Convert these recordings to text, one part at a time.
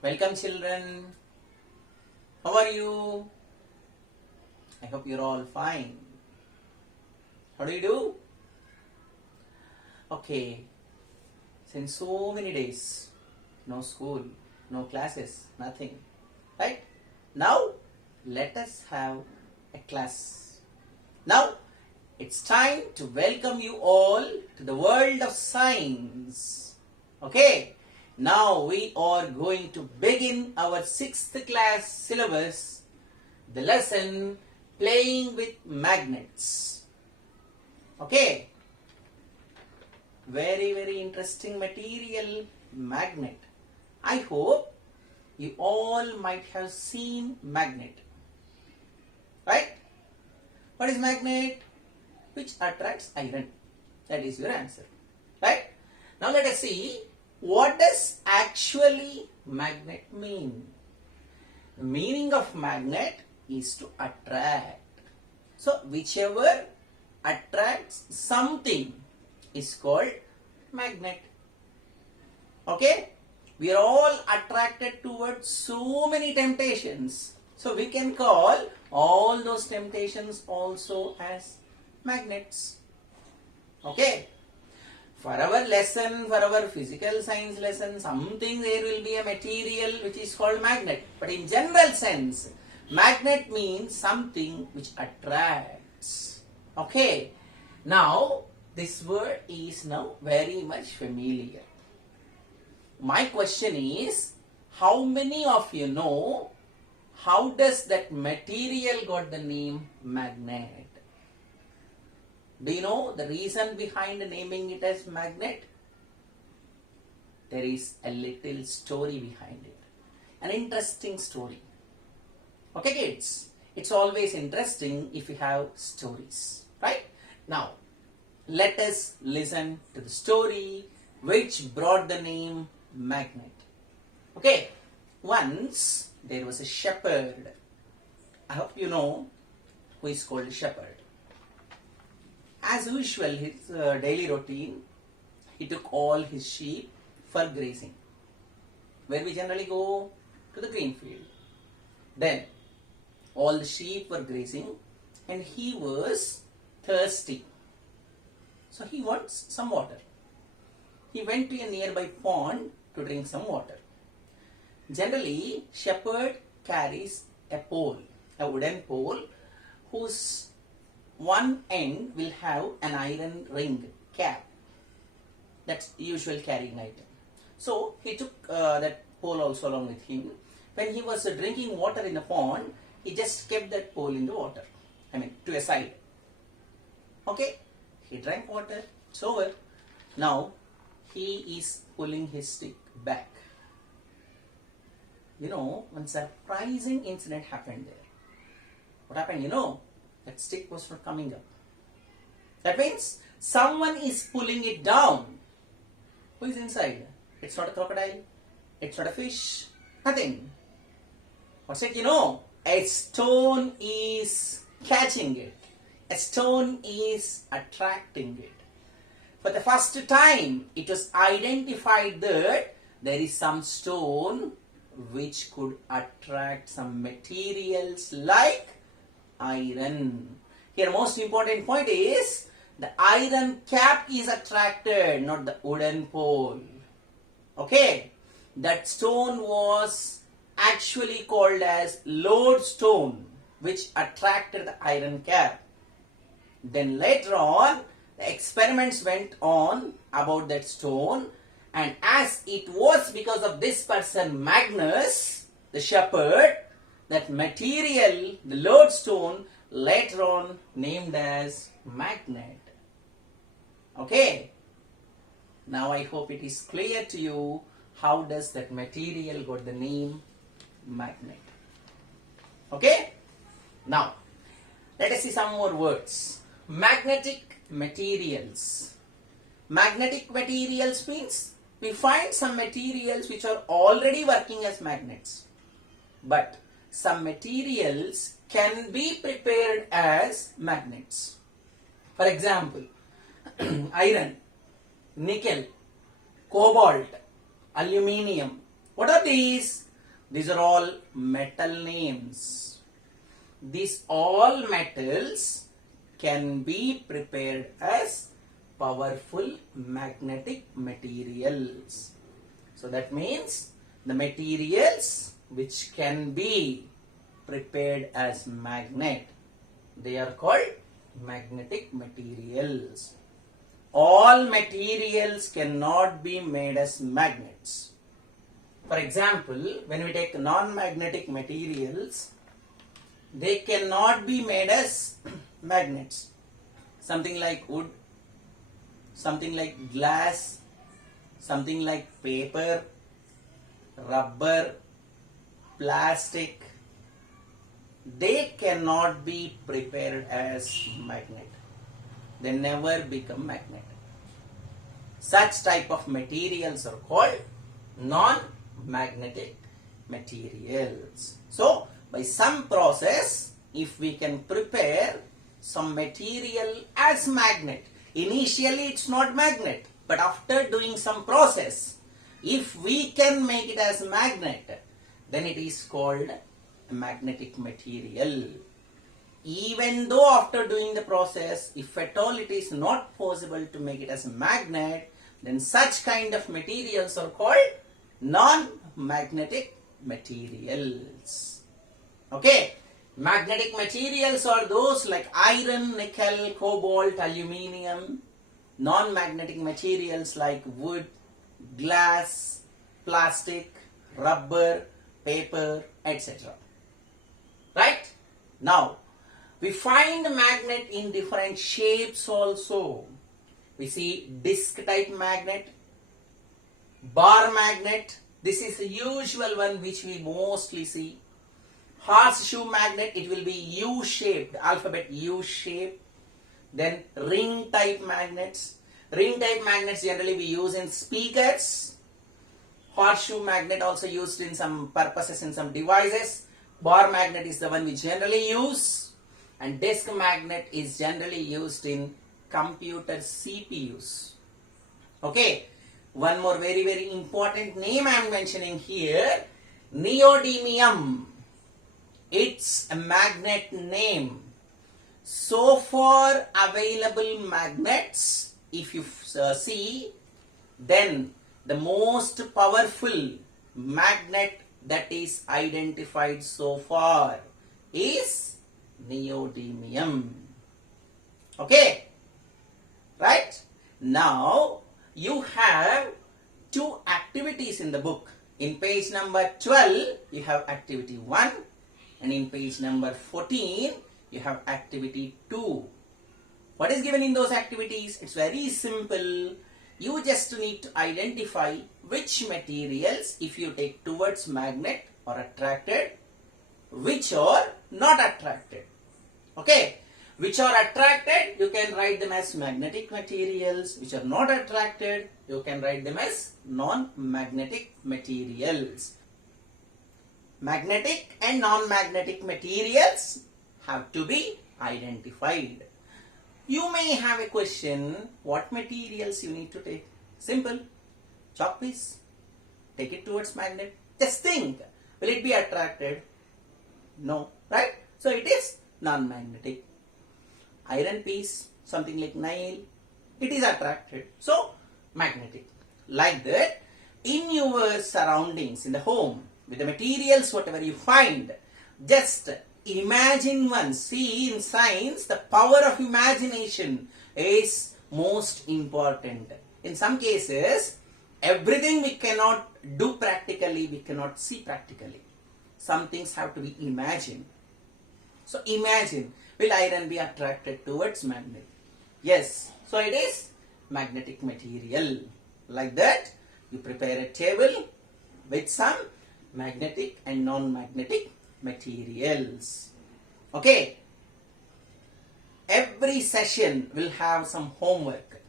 Welcome children. How are you? I hope you're all fine. How do you do? Okay. Since so many days, no school, no classes, nothing. Right? Now, let us have a class. Now, it's time to welcome you all to the world of science. Okay? Now we are going to begin our 6th class syllabus, the lesson playing with magnets. Okay? Very interesting material, magnet. I hope you all might have seen magnet. Right? What is magnet? Which attracts iron. That is your answer. Right? Now let us see, what does actually magnet mean? The meaning of magnet is to attract. So whichever attracts something is called magnet. Okay? We are all attracted towards so many temptations. So we can call all those temptations also as magnets. Okay? For our lesson, for our physical science lesson, something there will be a material which is called magnet. But in general sense, magnet means something which attracts. Okay? Now, this word is now very much familiar. My question is, how many of you know how does that material got the name magnet? Do you know the reason behind naming it as magnet? There is a little story behind it. An interesting story. Okay kids, it's always interesting if you have stories, right? Now, let us listen to the story which brought the name magnet. Okay, once there was a shepherd. I hope you know who is called shepherd. As usual, his daily routine, he took all his sheep for grazing. Where we generally go? To the green field. Then, all the sheep were grazing and he was thirsty. So he wants some water. He went to a nearby pond to drink some water. Generally, shepherd carries a pole, a wooden pole, whose one end will have an iron ring cap. That's the usual carrying item. So he took that pole also along with him. When he was drinking water in the pond, he just kept that pole in the water. To a side. Okay? He drank water. It's over. Now, he is pulling his stick back. You know, one surprising incident happened there. What happened, you know? That stick was not coming up. That means someone is pulling it down. Who is inside? It's not a crocodile. It's not a fish. Nothing. What's it, you know? A stone is catching it. A stone is attracting it. For the first time, it was identified that there is some stone which could attract some materials like iron. Here, most important point is the iron cap is attracted, not the wooden pole. Okay, that stone was actually called as lodestone, which attracted the iron cap. Then later on, the experiments went on about that stone, and as it was because of this person Magnus, the shepherd, that material, the lodestone, later on named as magnet. Okay? Now I hope it is clear to you how does that material got the name magnet. Okay? Now, let us see some more words. Magnetic materials. Magnetic materials means we find some materials which are already working as magnets. But some materials can be prepared as magnets. For example, iron, nickel, cobalt, aluminium. What are these? These are all metal names. These all metals can be prepared as powerful magnetic materials. So that means the materials which can be prepared as magnet, they are called magnetic materials. All materials cannot be made as magnets. For example, when we take non-magnetic materials, they cannot be made as magnets. Something like wood, something like glass, something like paper, rubber, plastic, they cannot be prepared as magnet. They never become magnet. Such type of materials are called non-magnetic materials. So, by some process, if we can prepare some material as magnet, initially it's not magnet, but after doing some process, if we can make it as magnet, then it is called a magnetic material. Even though after doing the process, if at all it is not possible to make it as a magnet, then such kind of materials are called non-magnetic materials. Okay, magnetic materials are those like iron, nickel, cobalt, aluminium. Non-magnetic materials like wood, glass, plastic, rubber, paper, etc. Right? Now, we find magnet in different shapes also. We see disc type magnet, bar magnet. This is the usual one which we mostly see. Horseshoe magnet, it will be U-shaped, alphabet U-shape. Then ring type magnets. Ring type magnets generally we use in speakers. Horseshoe magnet also used in some purposes in some devices. Bar magnet is the one we generally use. And disk magnet is generally used in computer CPUs. Okay. One more very important name I am mentioning here. Neodymium. It's a magnet name. So far available magnets, if you see, then the most powerful magnet that is identified so far is neodymium. Okay, right? Now you have two activities in the book. In page number 12 you have activity 1, and in page number 14 you have activity 2. What is given in those activities? It's very simple. You just need to identify which materials, if you take towards magnet, are attracted, which are not attracted. Okay, which are attracted, you can write them as magnetic materials. Which are not attracted, you can write them as non-magnetic materials. Magnetic and non-magnetic materials have to be identified. You may have a question, what materials you need to take? Simple. Chalk piece. Take it towards magnet. Just think, will it be attracted? No, right? So it is non-magnetic. Iron piece, something like nail, it is attracted. So magnetic. Like that, in your surroundings, in the home, with the materials, whatever you find, just imagine one. See, in science, the power of imagination is most important. In some cases, everything we cannot do practically, we cannot see practically. Some things have to be imagined. So imagine, will iron be attracted towards magnet? Yes. So it is magnetic material. Like that, you prepare a table with some magnetic and non-magnetic materials. Okay. Every session will have some homework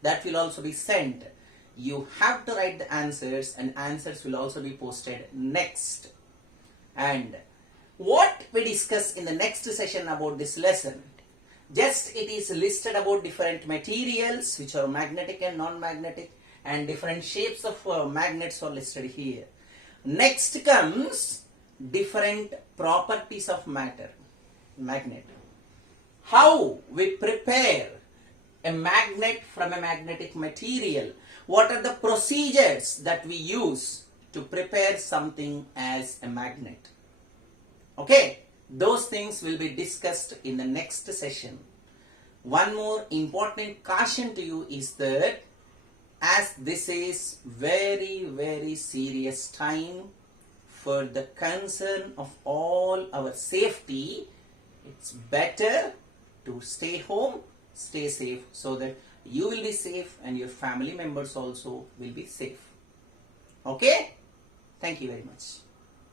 that will also be sent. You have to write the answers, and answers will also be posted next. And what we discuss in the next session about this lesson, just it is listed about different materials which are magnetic and non-magnetic, and different shapes of magnets are listed here. Next comes different properties of magnet. How we prepare a magnet from a magnetic material. What are the procedures that we use to prepare something as a magnet? Okay, those things will be discussed in the next session. One more important caution to you is that as this is very, very serious time for the concern of all our safety, it's better to stay home, stay safe, so that you will be safe and your family members also will be safe. Okay? Thank you very much.